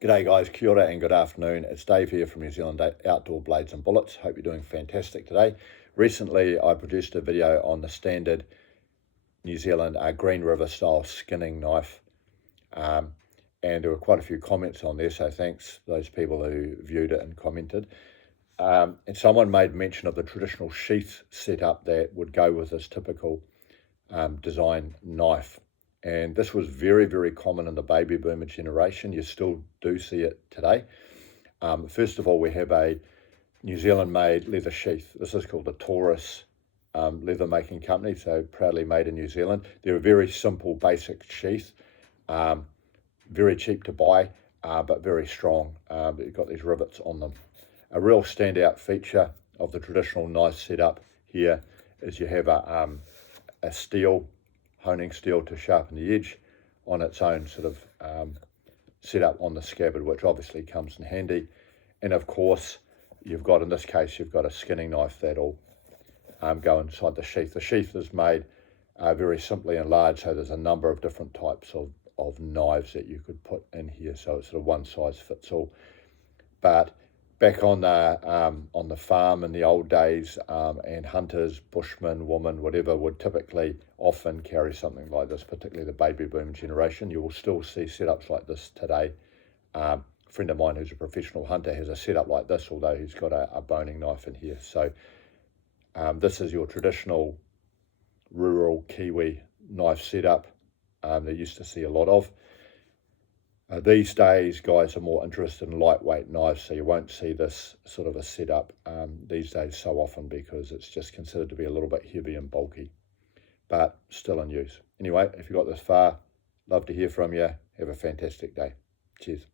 G'day guys, kia ora and good afternoon. It's Dave here from New Zealand Outdoor Blades and Bullets. Hope you're doing fantastic today. Recently I produced a video on the standard New Zealand Green River style skinning knife, and there were quite a few comments on there, so thanks those people who viewed it and commented. And someone made mention of the traditional sheath setup that would go with this typical design knife. And this was very, very common in the baby boomer generation. You still do see it today. First of all, we have a New Zealand made leather sheath. This is called the Taurus leather making company, so proudly made in New Zealand. They're a very simple, basic sheath, very cheap to buy, but very strong. You've got these rivets on them. A real standout feature of the traditional knife setup here is you have a steel, honing steel to sharpen the edge on its own sort of setup on the scabbard, which obviously comes in handy. And of course, you've got, in this case, you've got a skinning knife that'll go inside the sheath. The sheath is made very simply and large, so there's a number of different types of knives that you could put in here, so it's sort of one size fits all. But back on the farm in the old days, and hunters, bushmen, women, whatever, would typically often carry something like this, particularly the baby boom generation. You will still see setups like this today. A friend of mine who's a professional hunter has a setup like this, although he's got a boning knife in here. So this is your traditional rural Kiwi knife setup that you used to see a lot of. These days, guys are more interested in lightweight knives, so you won't see this sort of a setup these days so often because it's just considered to be a little bit heavy and bulky, but still in use. Anyway, if you got this far, love to hear from you. Have a fantastic day. Cheers.